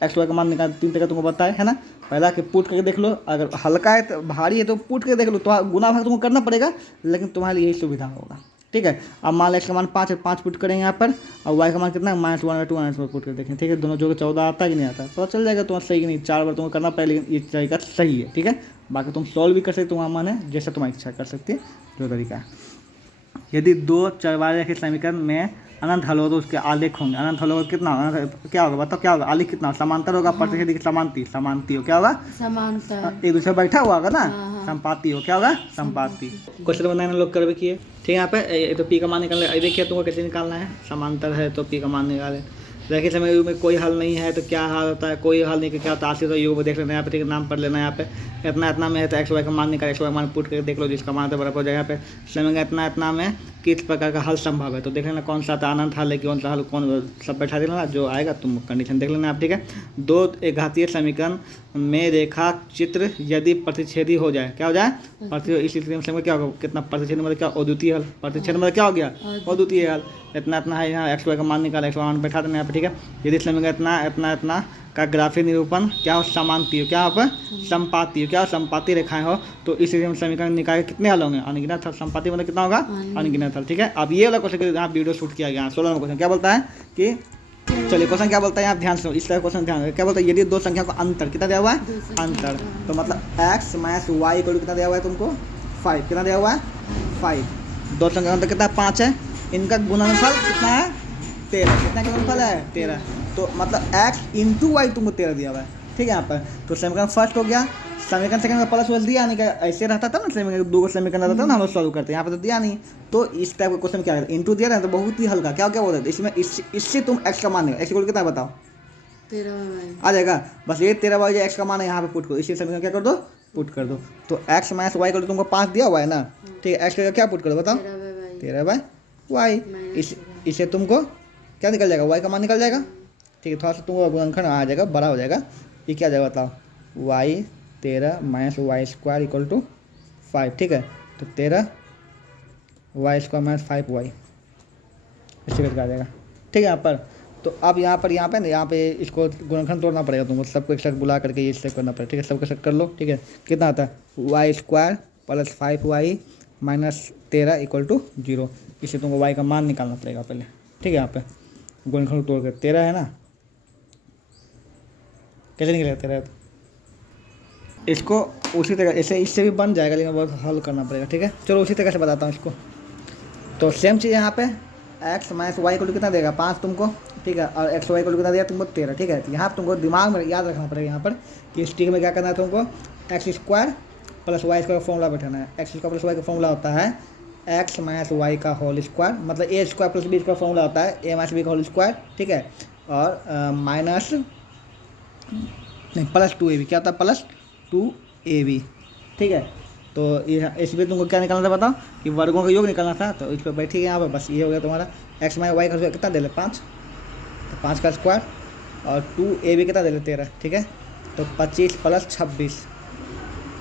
एक्स वाई का मान निकाल 3 तरीका तुमको बताया है ना, पहला कि पुट करके देख लो, अगर हल्का है तो भारी है तो पुट करके देख लो, तो गुना भाग तुमको करना पड़ेगा, लेकिन तुम्हारे लिए यही सुविधा होगा। ठीक है, अब मान लो x का मान 5 है, 5 पुट करेंगे यहाँ पर, और y का मान कितना है -1/2 पुट कर देखें। ठीक है, दोनों जो 14 आता है कि नहीं आता, पता चल जाएगा तुम्हारा सही कि नहीं। 4 बार तुमको करना पड़ेगा, लेकिन ये तरीका सही है। ठीक है, बाकी तुम सॉल्व भी कर सकते हो, तुम्हारा मन है जैसा तुम्हारी इच्छा कर सकती है, जो तरीका है। यदि दो चर वाले रैखिक समीकरण में अनंत हल हो तो उसके आलेख होंगे। अनंत हल होगा कितना, क्या होगा बताओ, क्या होगा आलेख कितना, समांतर होगा, प्रतिच्छेदी की समांती हो, क्या होगा समांतर, एक दूसरे बैठा हुआ होगा ना, हाँ। संपाती हो, क्या होगा संपाती। क्वेश्चन बनाने लोग कर किए। ठीक है, यहाँ पे ये तो पी का मान निकालना है, देखिए तुमको कैसे निकालना है, समांतर है तो पी का मान निकाले। रैखिक समीकरण में कोई हल नहीं है तो क्या हल होता है, कोई हल नहीं, क्या होता है आश्रित योग देख लेना यहाँ पे। ठीक है, नाम पढ़ लेना यहाँ पे, इतना इतना में है तो एक्स वाई का मान निकाल, एक्स वाई मान पुट करके देख लो, जिसका मान तो बराबर हो जाएगा। यहाँ पे समीकरण इतना इतना में किस प्रकार का हल संभव है, तो देख लेना कौन सा था अनंत हल है, कौन सा हल, कौन सब बैठा देना, जो आएगा तुम कंडीशन देख लेना आप। ठीक है, दो एक घातीय समीकरण में रेखा चित्र यदि प्रतिच्छेदी हो जाए, क्या हो जाए इस स्थिति में क्या होगा, कितना प्रतिच्छेद मतलब क्या, अद्वितीय हल, प्रतिच्छेद मतलब क्या हो गया अद्वितीय हल। इतना इतना है, यहाँ एक्स वाई का मान निकाला, एक्स वाई मान बैठा देना यहाँ पे। ठीक है, यदि समीकरण इतना इतना इतना का ग्राफीय निरूपण क्या हो, समांती हो, क्या हो पर संपाती हो, क्या हो संपाती रेखाएं हो, तो इस समीकरण निकाय कितने हल होंगे, अनगिनत हल। संपाती मतलब कितना होगा अनगिनत हल। ठीक है, अब ये वाला क्वेश्चन यहाँ वीडियो शूट किया गया 16वां क्वेश्चन क्या बोलता है कि, चलिए क्वेश्चन क्या बोलता है यहाँ ध्यान से, इस तरह क्वेश्चन ध्यान, क्या बोलता है, यदि दो संख्या का अंतर कितना दिया हुआ है, अंतर, तो मतलब x - y को कितना दिया हुआ है तुमको 5, कितना दिया हुआ है 5, दो संख्या का अंतर कितना 5 है, इनका गुणनफल कितना है 13, कितना गुणनफल है 13, तो मतलब x × y तुमको 13 दिया हुआ है। ठीक है, यहाँ पर तो समीकरण फर्स्ट हो गया, समीकरण सेकंड में प्लस दिया नहीं, क्या ऐसे रहता था ना, समीकरण दो समीकरण रहता था ना, हम लोग सॉल्व करते हैं, यहाँ पे तो दिया नहीं, तो इस टाइप का क्वेश्चन क्या है, इंटू दिया ना, तो बहुत ही हल्का, क्या क्या बोलते हैं इसमें, इससे तुम x का मान निकालो, x को कितना बताओ 13 आ जाएगा, बस ये 13 बार x का मान है यहाँ पे पुट करो, इसी समीकरण क्या कर दो पुट कर दो, तो x - y को तुमको 5 दिया हुआ है ना। ठीक है, x का क्या पुट करो बताओ 13/y, इससे तुमको क्या निकल जाएगा, y का मान निकल जाएगा। ठीक है, थोड़ा सा तुमको गुणनखंड आ जाएगा, बड़ा हो जाएगा, ये क्या जाएगा बताओ y 13 - y² = 5। ठीक है, तो 13 y² - 5y इसी करके आ जाएगा। ठीक है, यहाँ पर तो अब यहाँ पे इसको गुणनखंड तोड़ना पड़ेगा तुमको, सबको एक साथ बुला करके ये सेट करना पड़ेगा। ठीक है, सबको सेट कर लो। ठीक है, कितना आता है y² + 5y - 13 = 0, इससे तुमको y का मान निकालना पड़ेगा पहले। ठीक है, यहाँ पे गुणनखंड तोड़ कर 13 है ना, कैसे निकलेगा 13, इसको उसी तरह ऐसे इससे भी बन जाएगा, लेकिन बहुत हल करना पड़ेगा। ठीक है, चलो उसी तरह से बताता हूँ इसको। तो सेम चीज़ यहाँ पे x - y को कितना देगा 5 तुमको। ठीक है, और x y को कितना दिया तुमको 13। ठीक है, तो यहाँ तुमको दिमाग में याद रखना पड़ेगा यहाँ पर कि इस ट्रिक में क्या करना है तुमको, x² + y² का फॉर्मूला बैठाना है। x² + y का फॉर्मूला होता है x - y का होल स्क्वायर, मतलब a² + b² का फॉर्मूला होता है a - b का होल स्क्वायर। ठीक है, और माइनस नहीं +2ab, क्या होता है +2ab। ठीक है, तो ये इसमें तुमको क्या निकालना था बताओ कि वर्गों का योग निकालना था, तो इस पर बैठिए यहाँ पर, बस ये हो गया तुम्हारा x - y का कितना दे ले 5, तो 5 का स्क्वायर, और 2ab कितना दे ले 13। ठीक है, तो 25 + 26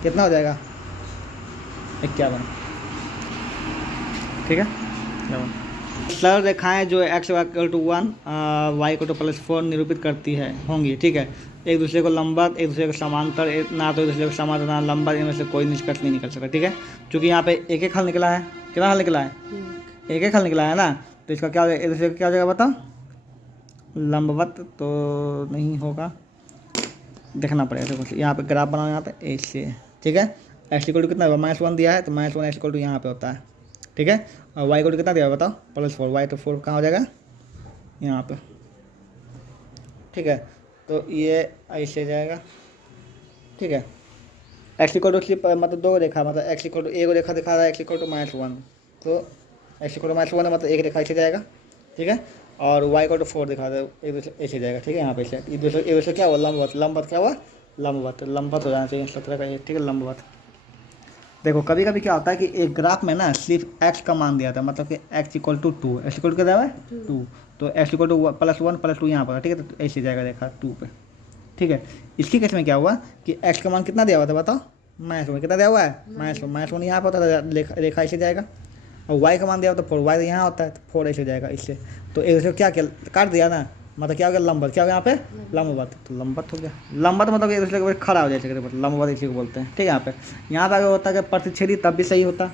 कितना हो जाएगा 51। ठीक है, सरल रेखाएं जो x = 1 y = +4 निरूपित करती है होंगी। ठीक है, एक दूसरे को लंबवत, एक दूसरे को समांतर, ना तो एक दूसरे को समांतर ना लंबवत, इनमें से कोई निष्कर्ष नहीं निकल सकता। ठीक है, क्योंकि यहाँ पे एक एक हल निकला है, कितना हल निकला है एक एक हल निकला है ना, तो इसका क्या हो जाएगा, एक दूसरे को क्या हो जाएगा बताओ लंबवत तो नहीं होगा, देखना पड़ेगा कुछ, यहाँ पे ग्राफ बनाओ यहाँ पे ऐसे। ठीक है, x = कितना होगा -1 दिया है, तो -1 x = यहाँ पे होता है। ठीक है, और y = कितना दिया बताओ +4, y तो 4 कहाँ हो जाएगा यहाँ पे। ठीक है, तो ये ऐसे जाएगा। ठीक है, x = मतलब दो रेखा, मतलब x = एक रेखा दिखा रहा है x = -1, तो x = -1 है, मतलब एक रेखा ऐसे जाएगा। ठीक है, और y = 4 दिखा रहा है, एक दूसरे ऐसे जाएगा। ठीक है, यहाँ पे ऐसे एक दूसरे क्या हुआ लंबवत क्या हुआ लंबवत हो जाना चाहिए इस तरह का ये। ठीक है, लंबवत। देखो कभी कभी क्या होता है कि एक ग्राफ में ना सिर्फ x का मान दिया था, मतलब कि x = 2, x = क्या है 2, तो x = +1 + 2 यहाँ पर। ठीक है, तो ऐसे जाएगा रेखा 2 पे। ठीक है, इसकी केस में क्या हुआ कि x का मान कितना दिया हुआ था बताओ -1, कितना दिया हुआ है -1 यहाँ पर होता है, रेखा ऐसे जाएगा, और y का मान दिया हुआ था 4, y यहाँ होता है तो 4 ऐसे जाएगा इससे, तो एक दूसरे को क्या काट दिया ना, मतलब क्या हो गया लंबवत, क्या हो गया यहाँ पे लंबवत, तो लंबवत हो गया। लंबवत मतलब एक दूसरे के ऊपर खड़ा हो जाए चक्र पर, लंबवत इसी को बोलते हैं, ठीक है। यहाँ पे अगर होता है कि प्रतिच्छेदी तब भी सही होता,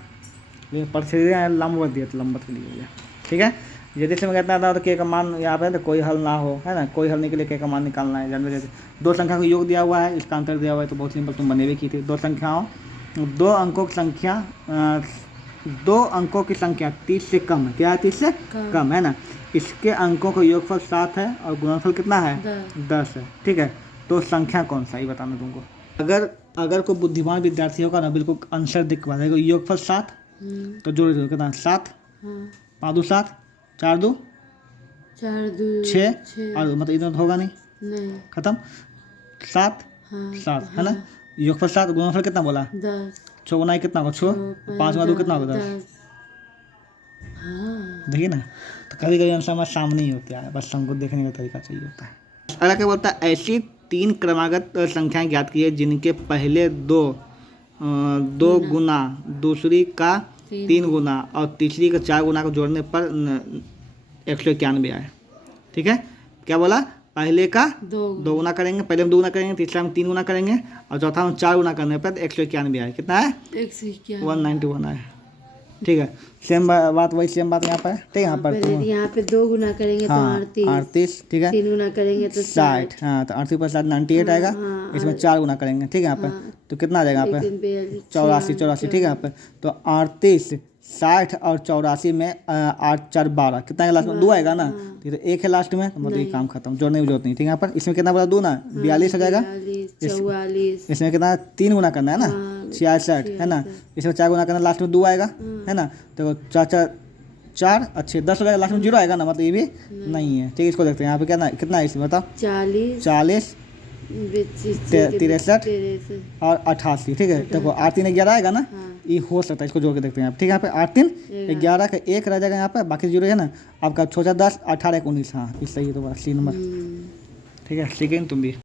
लेकिन प्रतिच्छेदी लंबवत दिया तो लंबवत के लिए हो गया, ठीक है। यदि इसमें कहता था तो के का मान यहाँ पे तो कोई हल ना हो, है ना, कोई हल नहीं के लिए के का मान निकालना है। जानते जैसे दो संख्या को योग दिया हुआ है, इसका अंतर दिया हुआ है, तो बहुत सिंपल तुम बने हुए की थी। दो संख्याओं, दो अंकों की संख्या, दो अंकों की संख्या 30 से कम है, क्या है 30 से कम, है ना। इसके अंकों का योगफल 7 है और गुणनफल कितना है 10 है, ठीक है। तो संख्या कौन सा, ये बताना तुमको। अगर कोई बुद्धिमान विद्यार्थी होगा ना, बिल्कुल आंसर दिख पा देगा, योगफल 7, तो जोड़ दो कितना 7, 5 2 7, 4 2 6, और मतलब इधर होगा नहीं, खत्म। 7 7 है ना, योगफल 7, गुणनफल कितना बोला 10, 6 गुना कितना होगा 6, 5 गुना 2 कितना होगा 10। देखिए ना, तो कभी कभी आंसर हमारे सामने ही होता है, बस हमको देखने का तरीका चाहिए होता है। अगला क्या बोलता है, ऐसी 3 क्रमागत संख्याएं ज्ञात कीजिए जिनके पहले दो गुना, दूसरी का 3 गुना और तीसरी का 4 गुना को जोड़ने पर 191 आए, ठीक है। क्या बोला, पहले का 2 गुना करेंगे, पहले हम 2 गुना करेंगे, तीसरा हम 3 गुना करेंगे और चौथा हम 4 गुना करने पर 191 आए। कितना है 191 आए, ठीक है। सेम बात वही सेम बात यहाँ पर, ठीक है। यहाँ पे 2 गुना करेंगे तो 38, ठीक है। 3 गुना करेंगे तो 60, हाँ, तो 38 पर 60 98 आएगा। इसमें 4 गुना करेंगे, ठीक है। यहाँ पर तो कितना आ जाएगा यहाँ पे 84, ठीक है। यहाँ पे तो 38, 60 और 84 में 8 4 12, कितना है लास्ट में 2 आएगा ना, तो 1 है लास्ट में, तो मतलब ये काम खत्म, जोड़ने की जरूरत नहीं, ठीक है। यहाँ पर इसमें कितना बोला 2 ना 42 हो जाएगा, 44, इसमें कितना 3 गुना करना है ना 66, है ना। इसमें 4 गुना करना, लास्ट में 2 आएगा, है ना। तो 4 अच्छे 10 हो जाएगा, लास्ट में 0 आएगा ना, मतलब ये भी नहीं है, ठीक है। इसको देखते हैं यहाँ पे कितना है इसमें, बताओ 40 63 और 88, ठीक है। देखो 8 3 11 आएगा ना, ये हो सकता है, इसको जोड़ के देखते हैं आप, ठीक है। यहाँ पे 8 3 11 का 1 रह जाएगा यहाँ पे, बाकी 0 है ना। आपका 14 10 18 19, हाँ ये सही है, तो बस 3 नंबर, ठीक है। सीखेंगे तुम भी।